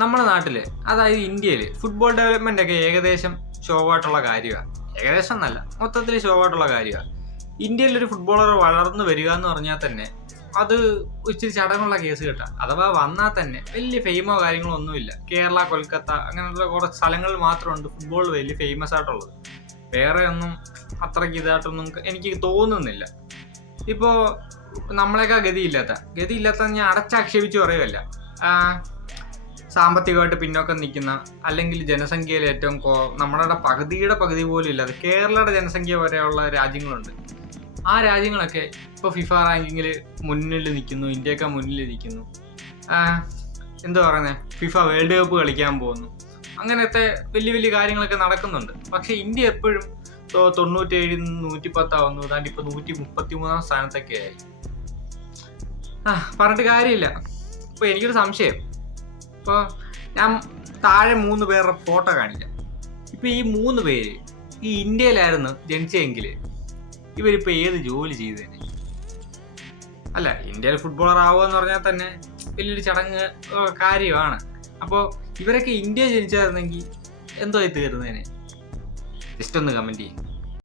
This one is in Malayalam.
നമ്മുടെ നാട്ടിൽ, അതായത് ഇന്ത്യയിൽ ഫുട്ബോൾ ഡെവലപ്മെന്റ് ഒക്കെ ഏകദേശം ഷോവായിട്ടുള്ള കാര്യമാണ്. ഏകദേശം എന്നല്ല, മൊത്തത്തിൽ ഷോവായിട്ടുള്ള കാര്യമാണ്. ഇന്ത്യയിൽ ഒരു ഫുട്ബോളർ വളർന്നു വരിക എന്ന് പറഞ്ഞാൽ തന്നെ അത് ഇച്ചിരി ചടങ്ങുള്ള കേസ് കേട്ടാ. അഥവാ വന്നാൽ തന്നെ വലിയ ഫെയിമോ കാര്യങ്ങളോ ഒന്നുമില്ല. കേരള, കൊൽക്കത്ത അങ്ങനെയുള്ള കുറച്ച് സ്ഥലങ്ങളിൽ മാത്രമുണ്ട് ഫുട്ബോൾ വലിയ ഫേമസ് ആയിട്ടുള്ളത്. വേറെ ഒന്നും അത്രയ്ക്ക് ഇതായിട്ടൊന്നും എനിക്ക് തോന്നുന്നില്ല. ഇപ്പോൾ നമ്മളെക്കാൾ ഗതിയില്ലാത്ത ഞാൻ അടച്ചാക്ഷേപിച്ച് പറയുമല്ല. സാമ്പത്തികമായിട്ട് പിന്നോക്കം നിൽക്കുന്ന, അല്ലെങ്കിൽ ജനസംഖ്യയിൽ ഏറ്റവും നമ്മളുടെ പകുതി പോലും ഇല്ലാതെ കേരളയുടെ ജനസംഖ്യ വരെയുള്ള രാജ്യങ്ങളുണ്ട്. ആ രാജ്യങ്ങളൊക്കെ ഇപ്പോൾ ഫിഫ റാങ്കിങ്ങിൽ മുന്നിൽ നിൽക്കുന്നു, ഇന്ത്യയൊക്കെ മുന്നിൽ നിൽക്കുന്നു. എന്താ പറയുന്നത്, ഫിഫ വേൾഡ് കപ്പ് കളിക്കാൻ പോകുന്നു. അങ്ങനത്തെ വലിയ വലിയ കാര്യങ്ങളൊക്കെ നടക്കുന്നുണ്ട്. പക്ഷെ ഇന്ത്യ എപ്പോഴും 97 110 ആവുന്നു. അതാണ്ട് ഇപ്പോൾ 133 സ്ഥാനത്തൊക്കെ ആയി. പറഞ്ഞിട്ട് കാര്യമില്ല. ഇപ്പോൾ എനിക്കൊരു സംശയം. ഇപ്പോൾ ഞാൻ താഴെ 3 പേരുടെ ഫോട്ടോ കാണിക്കാം. ഇപ്പോൾ ഈ 3 പേര് ഈ ഇന്ത്യയിലായിരുന്നു ജനിച്ചെങ്കിൽ ഇവരിപ്പോൾ ഏത് ജോലി ചെയ്തേനെ? അല്ല, ഇന്ത്യയിൽ ഫുട്ബോളർ ആവുക എന്ന് പറഞ്ഞാൽ തന്നെ വലിയൊരു ചടങ്ങ് കാര്യമാണ്. അപ്പോൾ ഇവരൊക്കെ ഇന്ത്യ ജനിച്ചായിരുന്നെങ്കിൽ എന്തോ തീർന്നേനെ? ജസ്റ്റ് ഒന്ന് കമൻറ്റ് ചെയ്യും.